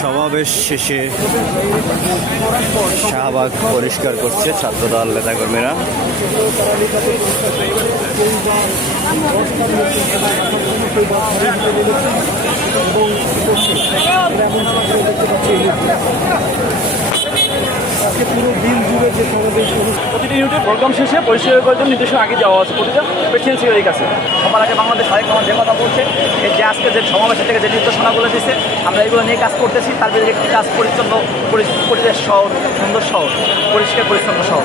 সমাবেশ শেষে শাহবাগ পরিষ্কার করছে ছাত্রদল নেতাকর্মীরা। প্রতিটি ইউনিটে প্রোগ্রাম শেষে পরিষ্কার করার জন্য নির্দেশনা আগে দেওয়া আছে প্রতিটা প্রেসিডেন্ট সেক্রেটারির কাছে। সবার আগে বাংলাদেশ হাইক আমার যে কথা বলছে, এই যে আজকে যে সমাবেশের থেকে যে নির্দেশনাগুলো দিচ্ছে, আমরা এগুলো নিয়ে কাজ করতেছি। তার ভিতরে একটি কাজ পরিচ্ছন্ন পরিবেশ শহর, সুন্দর শহর, পরিষ্কার পরিচ্ছন্ন শহর।